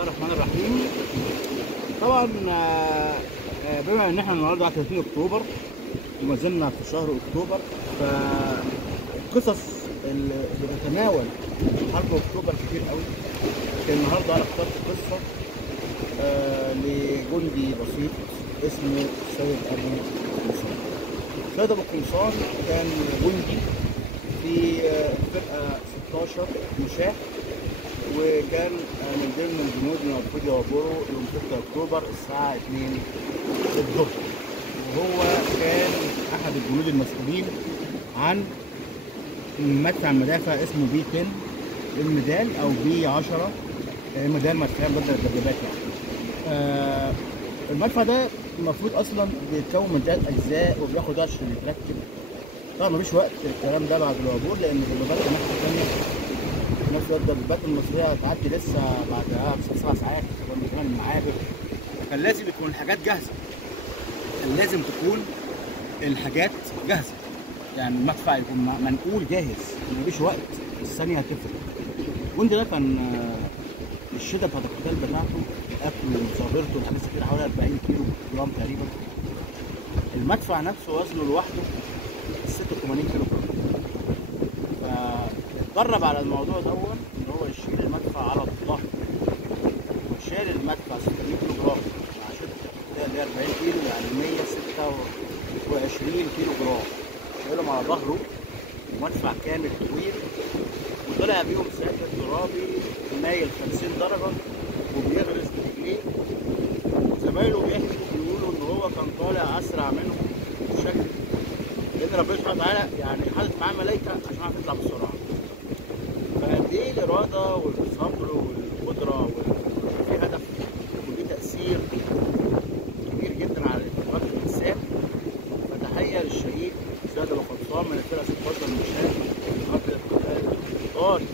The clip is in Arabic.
الله الرحمن الرحيم. طبعا بما ان احنا النهارده على 30 اكتوبر وما زلنا في شهر اكتوبر، فالقصص اللي بتتناول حرب اكتوبر كتير قوي. لكن النهارده انا اخترت قصه لجندي بسيط اسمه سيد ابو قمصان. سيد ابو قمصان كان جندي في فرقه 16 مشاة، وكان من ضمن الجنود اللي المفروض يعبروا يوم 6 اكتوبر الساعه 2 الظهر، وهو كان احد الجنود المسؤولين عن مدفع المدافع اسمه بي 10 الميدان او بي 10 ميدان مدفعيه ضد الدبابات يعني. المدفع ده المفروض اصلا بيتكون من 3 اجزاء وبياخد وقت عشان يتركب. طبعا مفيش وقت الكلام ده بعد العبور، لان الدبابات الناحيه الثانيه في نفس الوقت الدبابات المصريه هتعدي لسه بعدها ب 7 ساعات من زمان المعابر. كان لازم يكون الحاجات جاهزه، كان لازم تكون الحاجات جاهزه، يعني المدفع يكون منقول جاهز، مفيش وقت، الثانيه هتفرق. الجندي ده كان الشده بتاعت القتال بتاعته، اكله وصابرته والحاجات كتير، حوالي 40 كيلو جرام تقريبا. المدفع نفسه وزنه لوحده 86 كيلو جرام. فاتدرب على الموضوع ده ان هو يشيل المدفع على الظهر، وشال المدفع 600 كيلو جرام مع شده اللي هي 40 كيلو، يعني 126 كيلو جرام شايلهم على ظهره، ومدفع كامل طويل، وطلع بيهم ساتر ترابي مايل 50 درجه وبيغرز برجليه. زمايله بيقولوا ان هو كان طالع اسرع منهم بشكل، لان ربنا سبحانه وتعالى يعني حاطط معاه ملايكه عشان يعرف يطلع بسرعه. فقد ايه الاراده والصبر والقدره وفي هدف وليه تاثير كبير جدا على قدرات الانسان. فتحيه للشهيد سيد ابو قمصان من الفرقه 16 المشاة في قتل القتال الطاري